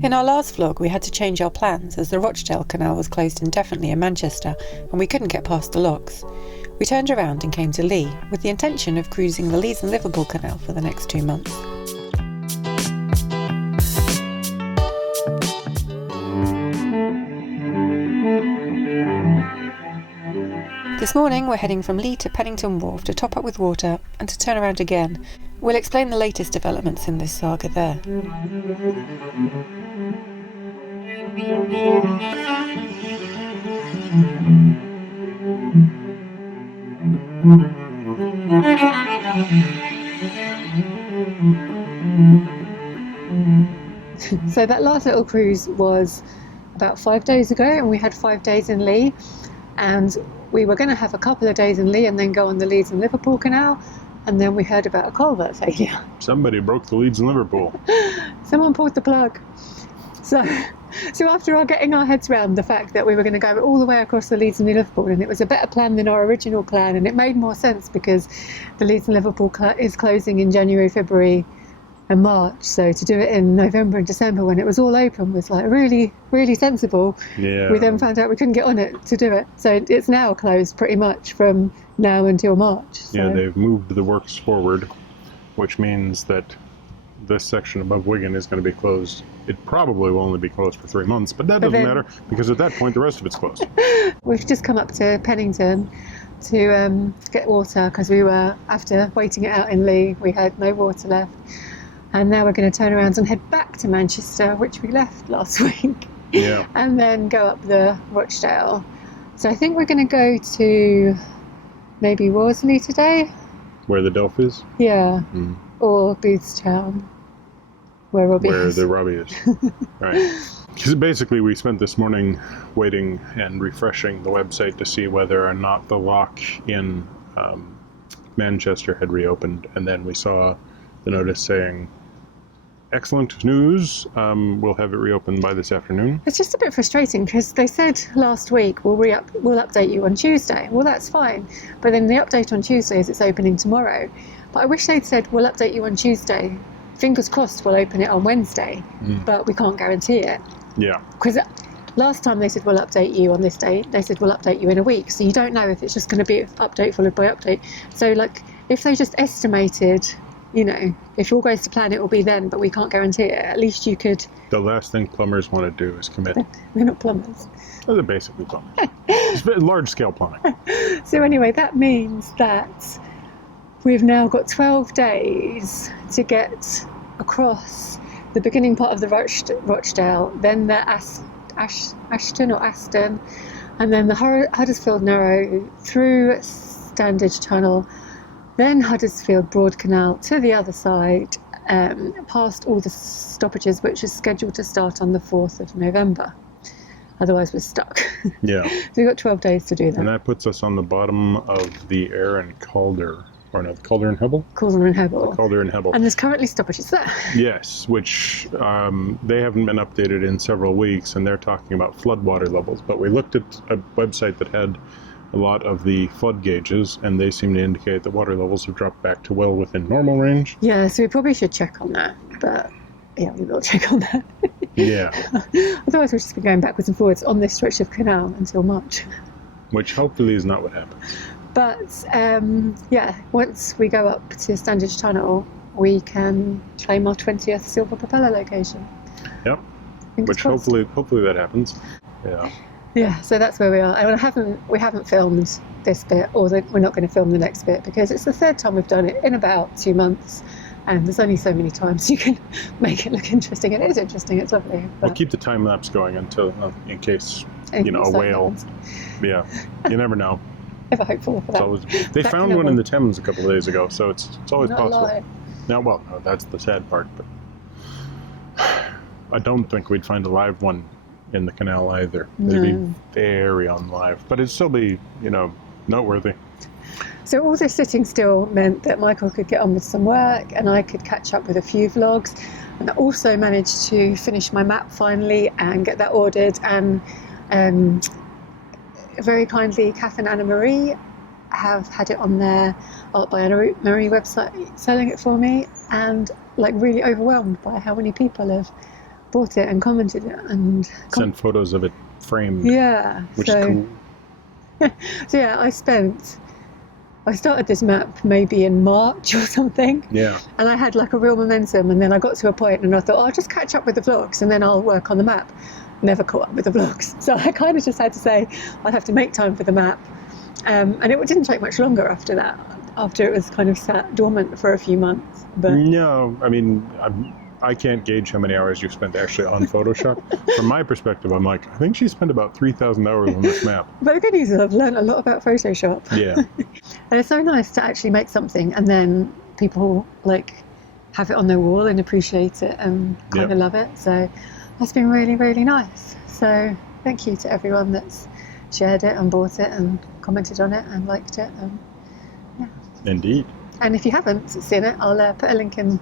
In our last vlog, we had to change our plans as the Rochdale Canal was closed indefinitely in Manchester and we couldn't get past the locks. We turned around and came to Lee with the intention of cruising the Leeds and Liverpool Canal for the next 2 months. This morning we're heading from Lee to Pennington Wharf to top up with water and to turn around again. We'll explain the latest developments in this saga there. So that last little cruise was about 5 days ago, and we had 5 days in Lee, and we were going to have a couple of days in Lee and then go on the Leeds and Liverpool Canal, and then we heard about a culvert failure. Somebody broke the Leeds and Liverpool. Someone pulled the plug. So after getting our heads around the fact that we were going to go all the way across the Leeds and Liverpool, and it was a better plan than our original plan, and it made more sense because the Leeds and Liverpool is closing in January, February and March, so to do it in November and December when it was all open was like really, really sensible. Yeah. We then found out we couldn't get on it to do it, so it's now closed pretty much from now until March. So. Yeah, they've moved the works forward, which means that this section above Wigan is going to be closed. It probably will only be closed for 3 months, but that doesn't matter because at that point the rest of it's closed. We've just come up to Pennington to get water because we were, after waiting it out in Lee, we had no water left. And now we're going to turn around and head back to Manchester, which we left last week. Yeah. And then go up the Rochdale. So I think we're going to go to maybe Worsley today. Where the Delph is? Yeah. Or Boothstown, where Robbie is. Where the Robbie is. Right. Because basically we spent this morning waiting and refreshing the website to see whether or not the lock in Manchester had reopened. And then we saw the notice saying, excellent news, we'll have it reopened by this afternoon. It's just a bit frustrating because they said last week we'll update you on Tuesday. Well, that's fine, but then the update on Tuesday is it's opening tomorrow. But I wish they'd said we'll update you on Tuesday. Fingers crossed we'll open it on Wednesday, but we can't guarantee it. Yeah. Because last time they said we'll update you on this date, they said we'll update you in a week, so you don't know if it's just going to be update followed by update. So like if they just estimated, you know, if all goes to plan, it will be then, but we can't guarantee it. At least you could... The last thing plumbers want to do is commit. They're not plumbers. Well, they're basically plumbers. It's large-scale plumbing. So anyway, that means that we've now got 12 days to get across the beginning part of the Rochdale, then the Ashton or Aston, and then the Huddersfield Narrow through Standage Tunnel, then Huddersfield Broad Canal to the other side, past all the stoppages, which is scheduled to start on the 4th of November. Otherwise, we're stuck. Yeah. So we've got 12 days to do that. And that puts us on the bottom of the Ayr and Calder, or no, the Calder and Hebble? Calder and Hebble. Calder and Hebble. And there's currently stoppages there. Yes, which they haven't been updated in several weeks, and they're talking about floodwater levels. But we looked at a website that had a lot of the flood gauges, and they seem to indicate that water levels have dropped back to well within normal range. Yeah, so we probably should check on that, but yeah, we will check on that. Yeah. Otherwise we'll just be going backwards and forwards on this stretch of canal until March. Which hopefully is not what happens. But yeah, once we go up to Standage Tunnel, we can claim our 20th silver propeller location. Yep. Fingers Which crossed. hopefully that happens. Yeah. Yeah, so that's where we are. And we haven't filmed this bit, or we're not going to film the next bit, because it's the third time we've done it in about 2 months, and there's only so many times you can make it look interesting. And it is interesting, it's lovely. We'll keep the time lapse going until, in case, a whale. Happens. Yeah, you never know. Ever hopeful for that. They found one in the Thames a couple of days ago, so it's always not possible. Alive. Now, well, no, that's the sad part, but I don't think we'd find a live one in the canal either. It'd be very unlive, but it'd still be, noteworthy. So all this sitting still meant that Michael could get on with some work and I could catch up with a few vlogs, and I also managed to finish my map finally and get that ordered, and very kindly Kath and Anna Marie have had it on their Art by Anna Marie website selling it for me, and like really overwhelmed by how many people have bought it and commented it and Send photos of it framed. Yeah. Which is cool. So yeah, I started this map maybe in March or something. Yeah. And I had like a real momentum, and then I got to a point and I thought, I'll just catch up with the vlogs and then I'll work on the map. Never caught up with the vlogs. So I kind of just had to say, I'd have to make time for the map. And it didn't take much longer after that, after it was kind of sat dormant for a few months. But no, I mean, I can't gauge how many hours you've spent actually on Photoshop. From my perspective, I'm like, I think she spent about 3,000 hours on this map. But the good news is I've learned a lot about Photoshop. Yeah. And it's so nice to actually make something and then people like have it on their wall and appreciate it and kind of love it. So that's been really, really nice. So thank you to everyone that's shared it and bought it and commented on it and liked it. And Indeed. And if you haven't seen it, I'll put a link in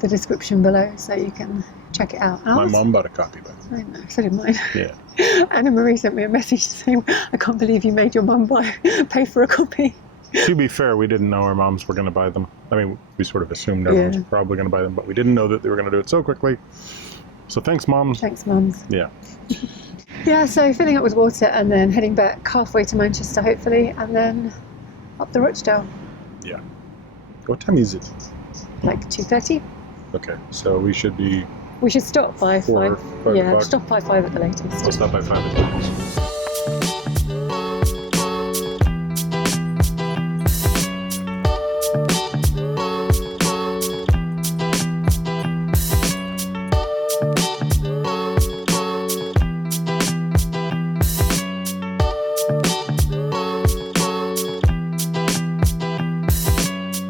the description below so you can check it out. My mom bought a copy, by the way. I know, so did mine. Yeah. Anna Marie sent me a message saying, I can't believe you made your mum pay for a copy. To be fair, we didn't know our moms were going to buy them. I mean, we sort of assumed our moms were probably going to buy them, but we didn't know that they were going to do it so quickly. So thanks, Mom. Thanks, Mums. Yeah. Yeah, so filling up with water and then heading back halfway to Manchester, hopefully, and then up the Rochdale. Yeah. What time is it? Like 2:30. Okay, so we should be... We should stop by 5. Yeah, o'clock. stop by 5 at the latest. I'll stop by 5 at the latest.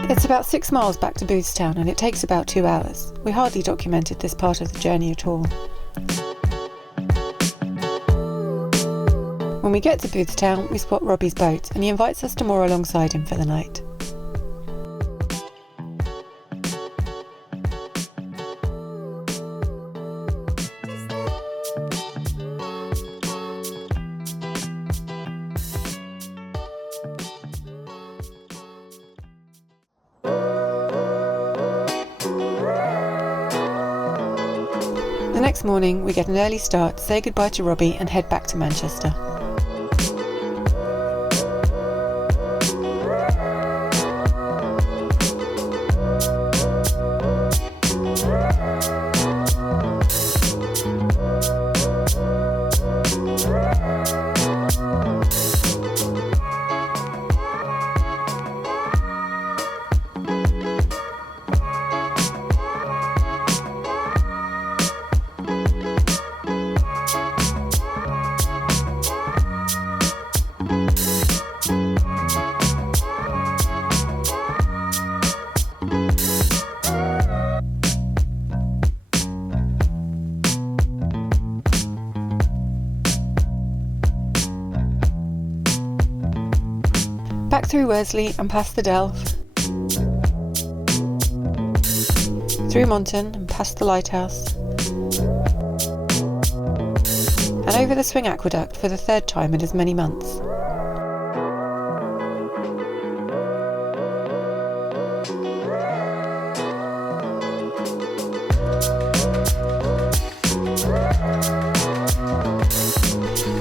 It's about 6 miles back to Boothstown and it takes about 2 hours. We hardly documented this part of the journey at all. When we get to Boothstown, we spot Robbie's boat and he invites us to moor alongside him for the night. The next morning, we get an early start, say goodbye to Robbie and head back to Manchester. Back through Worsley and past the Delve, through Monton and past the lighthouse, and over the Swing Aqueduct for the 3rd time in as many months.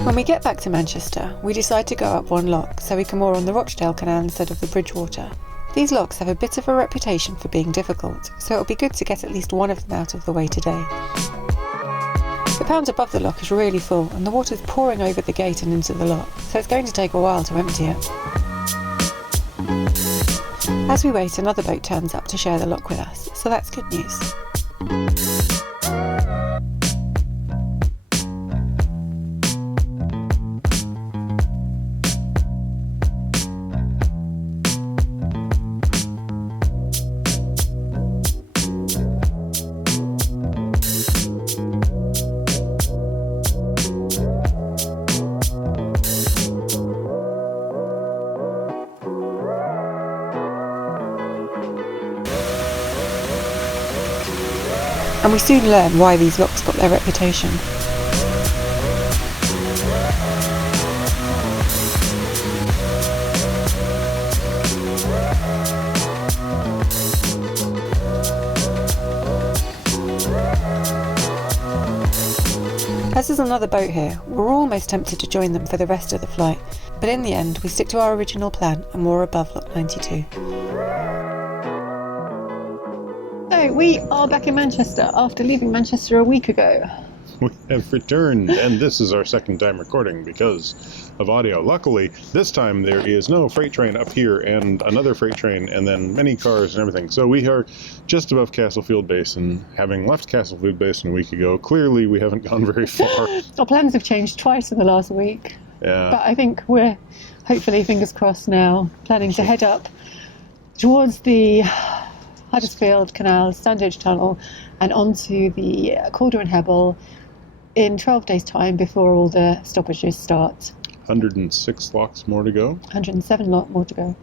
When we get back to Manchester, we decide to go up one lock so we can moor on the Rochdale Canal instead of the Bridgewater. These locks have a bit of a reputation for being difficult, so it'll be good to get at least one of them out of the way today. The pound above the lock is really full and the water's pouring over the gate and into the lock, so it's going to take a while to empty it. As we wait, another boat turns up to share the lock with us, so that's good news. And we soon learn why these locks got their reputation. As there's another boat here, we're almost tempted to join them for the rest of the flight, but in the end we stick to our original plan and moor above Lock 92. So we are back in Manchester after leaving Manchester a week ago. We have returned, and this is our second time recording because of audio. Luckily, this time there is no freight train up here and another freight train and then many cars and everything. So we are just above Castlefield Basin. Having left Castlefield Basin a week ago, clearly we haven't gone very far. Our plans have changed twice in the last week. Yeah. But I think we're, hopefully, fingers crossed now, planning to head up towards the Huddersfield Canal, Standage Tunnel, and onto the Calder and Hebble in 12 days' time before all the stoppages start. 106 locks more to go. 107 lot more to go.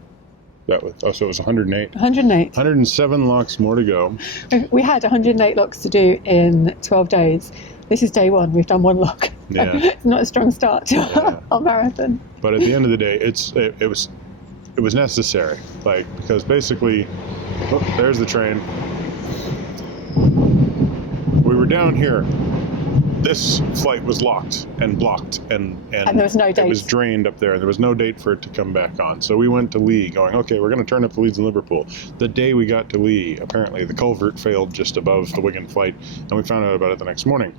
So it was 108. 108. 107 locks more to go. We had 108 locks to do in 12 days. This is day one. We've done one lock. Yeah. It's not a strong start to our marathon. But at the end of the day, it was necessary. Because basically, there's the train. We were down here. This flight was locked and blocked, and there was no date. It was drained up there. There was no date for it to come back on. So we went to Lee going, okay, we're going to turn up the Leeds in Liverpool. The day we got to Lee, apparently the culvert failed just above the Wigan flight, and we found out about it the next morning.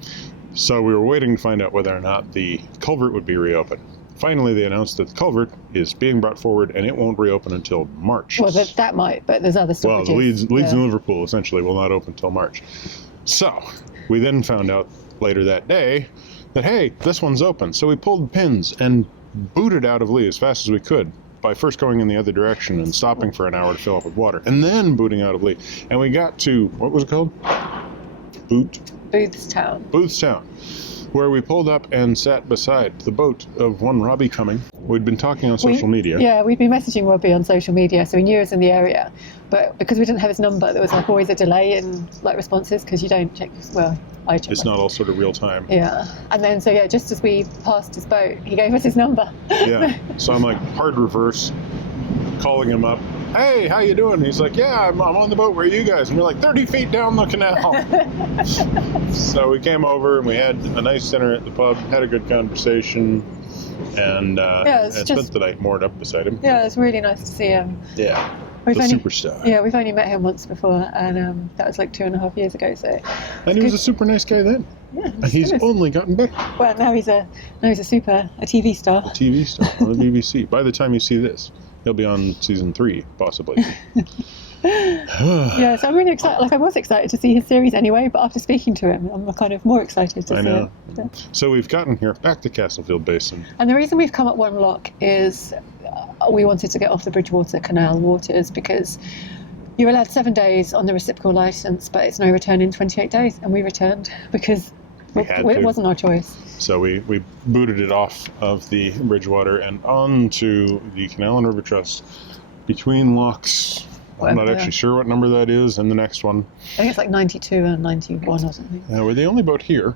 So we were waiting to find out whether or not the culvert would be reopened. Finally, they announced that the culvert is being brought forward, and it won't reopen until March. Well, that might, but there's other stoppages. Well, the Leeds in Liverpool essentially will not open until March. So we then found out later that day that, hey, this one's open. So we pulled pins and booted out of Lee as fast as we could by first going in the other direction and stopping for an hour to fill up with water, and then booting out of Lee. And we got to, what was it called? Boothstown, where we pulled up and sat beside the boat of one Robbie Cumming. We'd been talking on social media. Yeah, we'd been messaging Robbie on social media, so we knew he was in the area. But because we didn't have his number, there was always a delay in responses because you don't check. Well, I check. It's not all sort of real time. Yeah, and then just as we passed his boat, he gave us his number. Yeah, so I'm hard reverse, calling him up. Hey, how you doing? He's like, yeah, I'm on the boat. Where are you guys? And we're 30 feet down the canal. So we came over and we had a nice dinner at the pub, had a good conversation, and spent the night moored up beside him. Yeah, it was really nice to see him. Yeah, superstar. Yeah, we've only met him once before, and that was 2.5 years ago. So. And he was a super nice guy then. Yeah, and he's only gotten better. Well, now he's a TV star. A TV star on the BBC. By the time you see this, he'll be on season 3, possibly. Yeah, so I'm really excited. I was excited to see his series anyway, but after speaking to him, I'm kind of more excited to see it. Yeah. So we've gotten here, back to Castlefield Basin. And the reason we've come at one lock is we wanted to get off the Bridgewater Canal waters because you're allowed 7 days on the reciprocal licence, but it's no return in 28 days. And we returned because it wasn't our choice. So we booted it off of the Bridgewater and onto the Canal and River Trust between locks. I'm not actually sure what number that is, and the next one. I think it's 92 and 91 or something. We're the only boat here.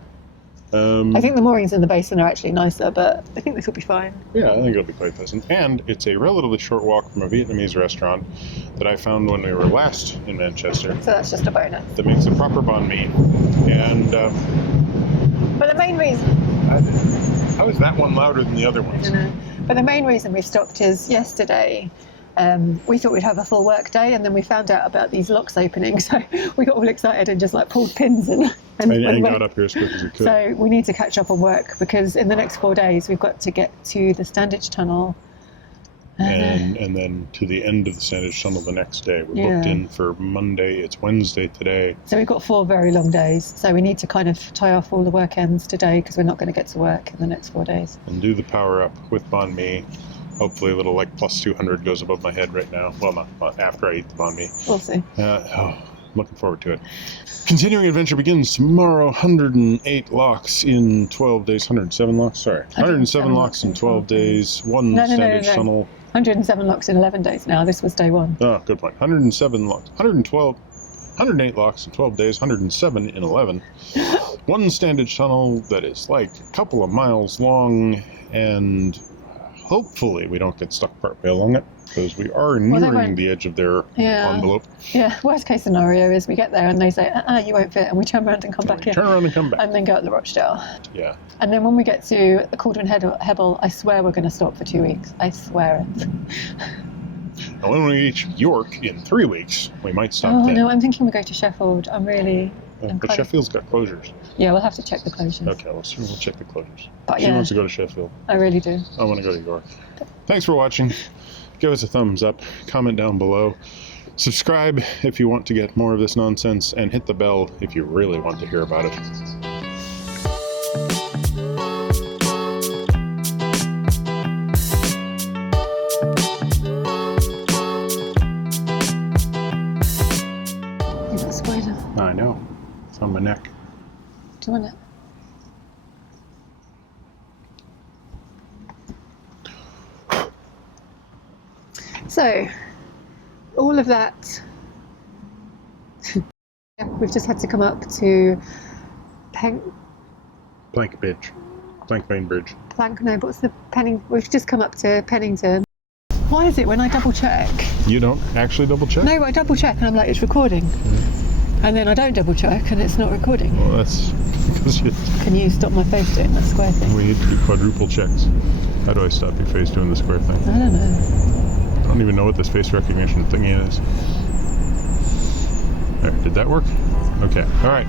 I think the moorings in the basin are actually nicer, but I think this will be fine. Yeah, I think it'll be quite pleasant. And it's a relatively short walk from a Vietnamese restaurant that I found when we were last in Manchester. So that's just a bonus. That makes a proper banh mi. And but the main reason... How is that one louder than the other ones? I don't know. But the main reason we stopped is yesterday... we thought we'd have a full work day, and then we found out about these locks opening, so we got all excited and just pulled pins and got up here as quick as we could. So we need to catch up on work because in the next 4 days we've got to get to the Standage Tunnel and then to the end of the Standage Tunnel the next day. We're booked in for Monday. It's Wednesday today. So we've got 4 very long days. So we need to kind of tie off all the work ends today because we're not going to get to work in the next 4 days. And do the power up with banh mi. Hopefully a little plus 200 goes above my head right now. Well, not after I eat the banh mi. We'll see. Looking forward to it. Continuing adventure begins tomorrow. 108 locks in 12 days. 107 locks? Sorry. 107 locks in 12 days. Standage Tunnel. 107 locks in 11 days now. This was day 1. Oh, good point. 107 locks. 108 locks in 12 days. 107 in 11. One Standage Tunnel that is a couple of miles long and hopefully we don't get stuck partway along it, because we are they nearing won't. the edge of their Yeah. envelope. Yeah, worst case scenario is we get there and they say, you won't fit, and we turn around and come back in. Turn around and come back. And then go up the Rochdale. Yeah. And then when we get to Cauldron Hebble, I swear we're going to stop for 2 weeks. I swear it. And when we reach York in 3 weeks, we might stop Oh, then. no, I'm thinking we go to Sheffield. I'm But Sheffield's got closures. Yeah, we'll have to check the closures. Okay, we'll check the closures. But She yeah, wants to go to Sheffield. I really do. I want to go to York. Thanks for watching. Give us a thumbs up. Comment down below. Subscribe if you want to get more of this nonsense. And hit the bell if you really want to hear about it. You've got a spider. I know. It's on my neck. Do you want it? So, all of that, we've just had to come up to Plank Main Bridge. what's the Penning? We've just come up to Pennington. Why is it when I double check? You don't actually double check? No, I double check and I'm like, it's recording. And then I don't double check and it's not recording. Well, that's because Can you stop my face doing that square thing? we need to do quadruple checks. How do I stop your face doing the square thing? I don't know. I don't even know what this face recognition thingy is. There, did that work? Okay, alright.